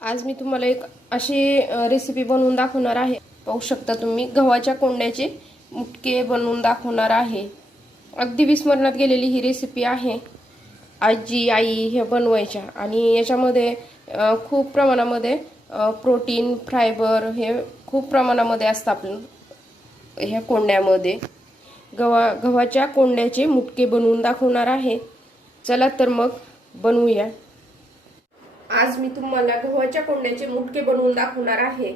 आज मी तुम्हाला एक अशी रेसिपी बनवून दाखवणार आहे. पाहू शकता तुम्ही गव्हाच्या कोंड्याचे मुटके बनवून दाखवणार आहे. अगदी विस्मरणात गेलेली ही रेसिपी आहे. आजी आई हे बनवायच्या आणि याच्यामध्ये खूप प्रमाणामध्ये प्रोटीन फायबर हे खूप प्रमाणामध्ये असतं आपलं ह्या कोंड्यामध्ये. गव्हा गव्हाच्या कोंड्याचे मुटके बनवून दाखवणार आहे. चला तर मग बनवूया. आज मी तुम्हाला गव्हाच्या कोंड्याचे मुटके बनवून दाखवणार आहे.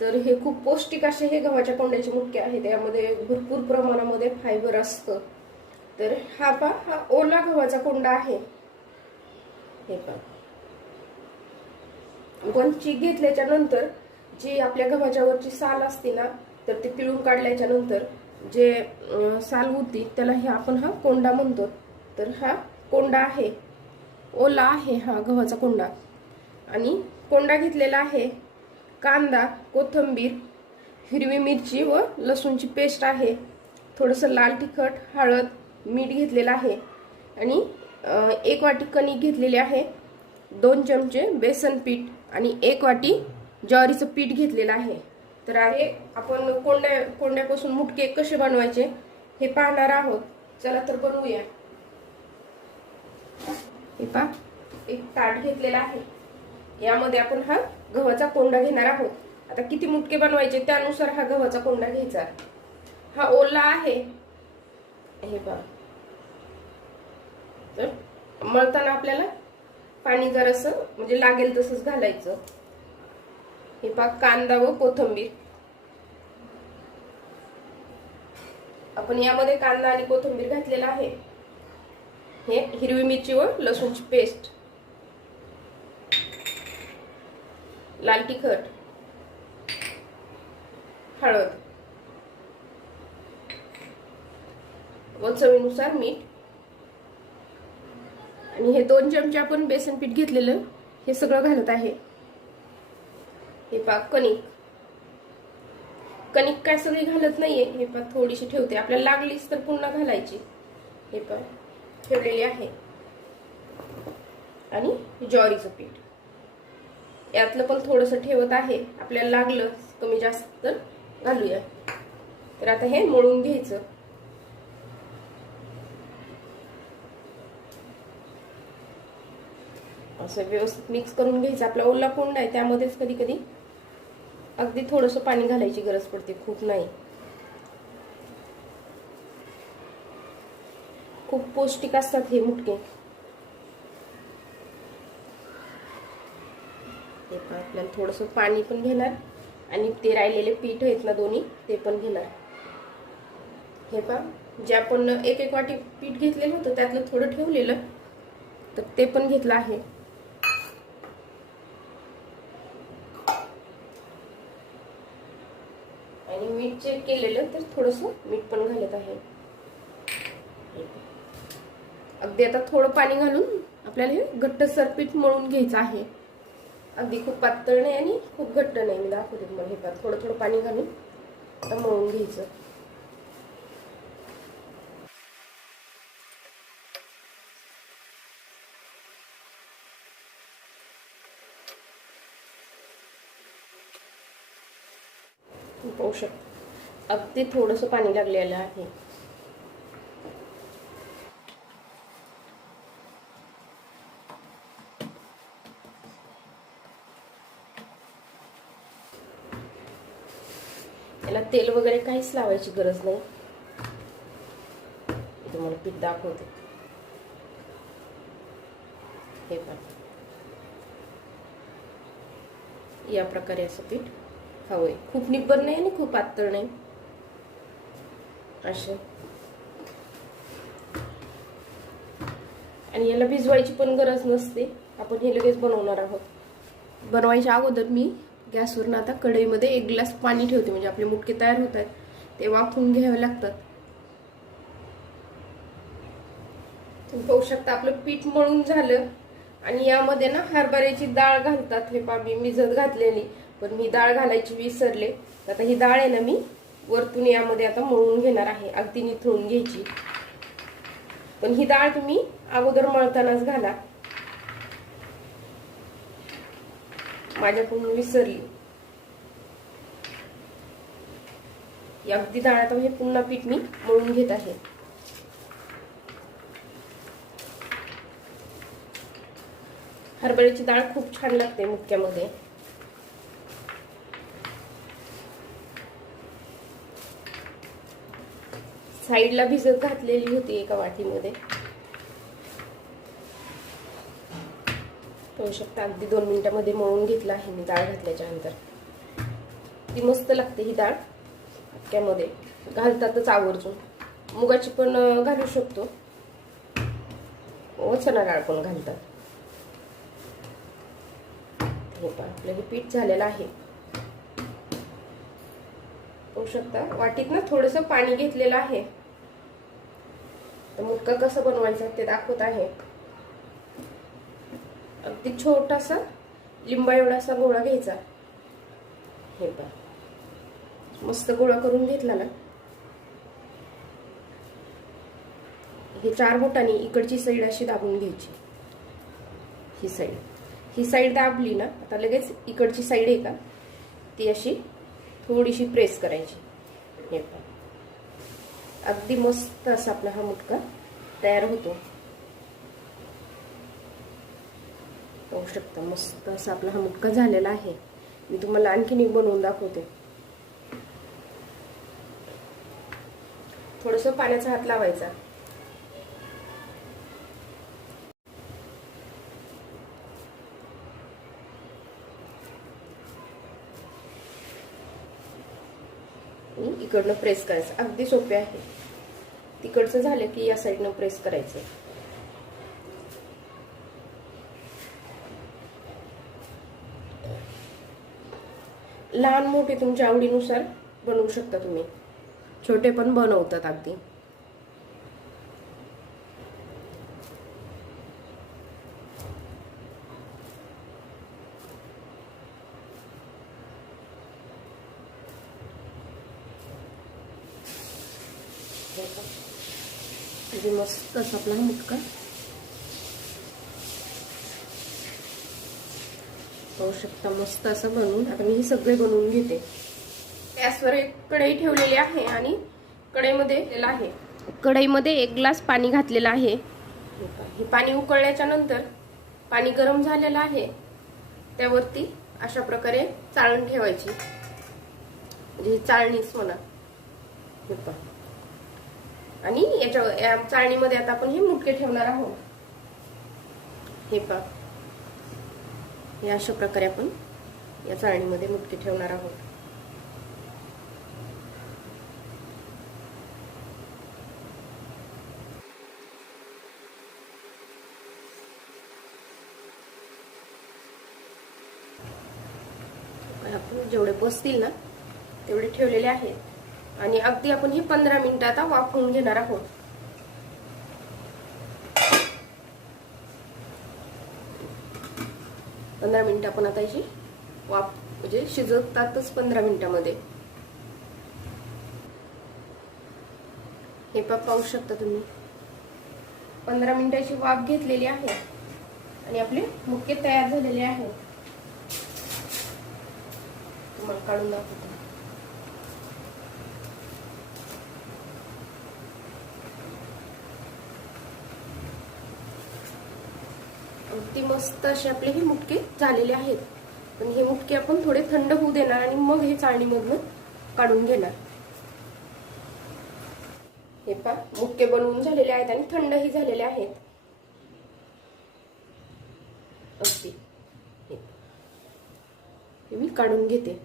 तर हे खूप पौष्टिक असे हे गव्हाच्या कोंड्याचे मुटके आहे त्यामध्ये भरपूर प्रमाणामध्ये फायबर असतं. तर हा पा हा ओला गव्हाचा कोंडा आहे. हे पा वंची घेतल्याच्या नंतर जी आपल्या गव्हाच्या वरची साल असते ना तर ती पिळून काढल्याच्या नंतर जे साल होती त्याला हे आपण हा कोंडा म्हणतो. तर हा कोंडा आहे. ओला आहे हा गव्हाचा कोंडा. आणि कोंडा घेतलेला आहे कांदा कोथिंबीर हिरवी मिरची व लसूणची पेस्ट आहे. थोडंसं लाल तिखट हळद मीठ घेतलेलं आहे. आणि एक वाटी कणिक घेतलेली आहे. दोन चमचे बेसन पीठ आणि एक वाटी ज्वारीचं पीठ घेतलेलं आहे. तर आहे आपण कोंड्या कोंड्यापासून मुटके कसे बनवायचे हे पाहणार आहोत. चला तर बनवूया. हे पा एक ताट घेतलेला आहे. यामध्ये आपण हा गव्हाचा कोंडा घेणार आहोत. आता किती मुटके बनवायचे त्यानुसार हा गव्हाचा कोंडा घ्यायचा हा ओला आहे. हे पा तर मळताना आपल्याला पाणी जरासं म्हणजे लागेल तसंच घालायचं. हे पा कांदा व कोथिंबीर. आपण यामध्ये कांदा आणि कोथिंबीर घातलेला आहे. हे हिरवी मिरची व लसूणची पेस्ट. लाल तिखट. हळद. व चवीनुसार मीठ. आणि हे दोन चमचे आपण बेसन पीठ घेतलेलं हे सगळं घालत आहे. हे पाक कणिक. कणिक काय सगळी घालत नाहीये हे पाक थोडीशी ठेवते. आपल्याला लागलीच तर पुन्हा घालायची. हे पाक ठेवलेली आहे. आणि ज्वारीचं पीठ. यातलं पण थोडंसं ठेवत आहे. आपल्याला लागलं कमी जास्त तर घालूया. तर आता हे मळून घ्यायचं. असं व्यवस्थित मिक्स करून घ्यायचं. आपला ओला कोंडा आहे त्यामध्येच कधी कधी अगदी थोडंसं पाणी घालायची गरज पडते. खूप नाही खूप पौष्टिक असतात हे मुटके. हे पहा आपल्याला थोडंसं पाणी पण घेणार आणि ते राहिलेले पीठ आहेत ना दोन्ही ते पण घेणार. हे पहा जे आपण एक एक वाटी पीठ घेतलेलं होतं त्यातलं थोडं ठेवलेलं तर ते पण घेतलं आहे. आणि मीठ चेक केलेलं तर थोडंसं मीठ पण घालत आहे. अगदी आता थोडं पाणी घालून आपल्याला हे घट्टसर पीठ मळून घ्यायचं आहे. अगदी खूप पातळ नाही आणि खूप घट्ट नाही. मी दाखवते तुम्हाला हे पात थोडं थोडं पाणी घालून आता मळून घ्यायचं. पाहू शकतो. अगदी थोडंसं पाणी लागलेलं आहे. याला तेल वगैरे काहीच लावायची गरज नाही. तुम्हाला पीठ दाखवते. हे पण या प्रकारे असं पीठ हवंय. खूप निब्बर नाही आणि खूप पातळ नाही. असे. आणि याला भिजवायची पण गरज नसते. आपण हे लगेच बनवणार आहोत. बनवायच्या अगोदर मी गॅसवरून आता कढईमध्ये एक ग्लास पाणी ठेवते म्हणजे आपले मुटके तयार होत आहेत ते वाफून घ्यावे लागतात. तुम्ही पाहू शकता आपलं पीठ मळून झालं आणि यामध्ये ना हरभऱ्याची डाळ घालतात. हे पा मी मिजत घातलेली पण मी डाळ घालायची विसरले. आता ही डाळ आहे ना मी वरतून यामध्ये आता मळून घेणार आहे अगदी निथळून घ्यायची. पण ही डाळ तुम्ही अगोदर मळतानाच घाला. माझ्याकडून विसरली. या अगदी डाळ आता हे पुन्हा पीठ मी मळून घेत आहे. हरभऱ्याची डाळ खूप छान लागते मुक्यामध्ये साईडला भिजत घातलेली होती एका वाटीमध्ये. होऊ शकता. अगदी दोन मिनिटामध्ये मळून घेतलं आहे मी डाळ घातल्याच्या नंतर. ती मस्त लागते ही डाळ. त्यामध्ये घालतातच आवर्जून. मुगाची पण घालू शकतो. वचना डाळ पण घालतात. हे पहा आपलं हे पीठ झालेलं आहे. होऊ शकता वाटीत ना थोडस पाणी घेतलेलं आहे. तर मुटका कसं बनवायचं ते दाखवत आहे. अगदी छोटासा लिंबा एवढासा गोळा घ्यायचा. हे पहा मस्त गोळा करून घेतला ना. हे चार बोटांनी इकडची साईड अशी दाबून घ्यायची. ही साईड. ही साईड दाबली ना आता लगेच इकडची साईड आहे का ती अशी थोडीशी प्रेस करायची. हे पण अगदी मस्त असा आपला हा मुटका तयार होतो. पाहू शकता. मस्त असा आपला हा मुटका झालेला आहे. मी तुम्हाला आणखीन एक बनवून दाखवते. थोडस पाण्याचा हात लावायचा. इकडनं प्रेस करायचं. अगदी सोपे आहे. तिकडचं झालं की या साईडनं प्रेस करायचं. लहान मोठे तुमच्या आवडीनुसार बनवू शकता तुम्ही. छोटे पण बनवतात अगदी. मस्त असा आपला मुटका. पाहू शकता मस्त असं बनवून आता मी हे सगळे बनवून घेते. गॅसवर एक कढई ठेवलेली आहे आणि कढईमध्ये आहे. कढईमध्ये एक ग्लास पाणी घातलेलं आहे. हे पाणी उकळल्याच्या नंतर पाणी गरम झालेलं आहे. त्यावरती अशा प्रकारे चाळण ठेवायची. म्हणजे ही चाळणीच म्हणा हे पहा. आणि याच्या या चाळणीमध्ये आता आपण हे मुटके ठेवणार आहोत. हे पहा. हे अशा प्रकारे आपण या चाळणीमध्ये मुटकी ठेवणार आहोत. आपण जेवढे बसतील ना तेवढे ठेवलेले आहेत. आणि अगदी आपण हे पंधरा मिनिटं आता वाफवून घेणार आहोत. पंधरा मिनिटं आपण आता याची वाफ म्हणजे शिजवतातच पंधरा मिनिटामध्ये. हे पाहू शकता तुम्ही. पंधरा मिनिटाची वाफ घेतलेली आहे आणि आपले मुक्के तयार झालेले आहे. तुम्हाला काढून दाखवतो. ती मस्त असे आपले हे मुटके झालेले आहेत. पण हे मुटके आपण थोडे थंड होऊ देणार आणि मग हे चाळणीमधून काढून घेणार. हे पा मुटके बनवून झालेले आहेत आणि थंडही झालेले आहेत. अगदी. हे मी काढून घेते.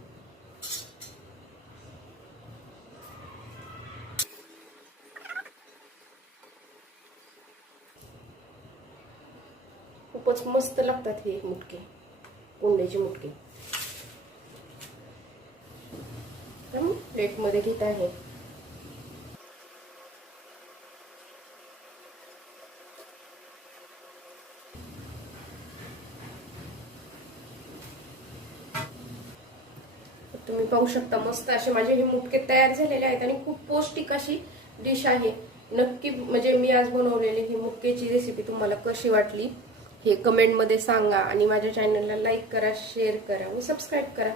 खूपच मस्त लागतात हे मुटके. कोंड्याचे मुटके. प्लेटमध्ये घेत आहे. तुम्ही पाहू शकता मस्त असे माझे हे मुटके तयार झालेले आहेत आणि खूप पौष्टिक अशी डिश आहे. नक्की म्हणजे मी आज बनवलेली ही मुटकेची रेसिपी तुम्हाला कशी वाटली? हे कमेंटमध्ये सांगा आणि माझ्या चॅनलला लाईक करा शेअर करा व सबस्क्राईब करा.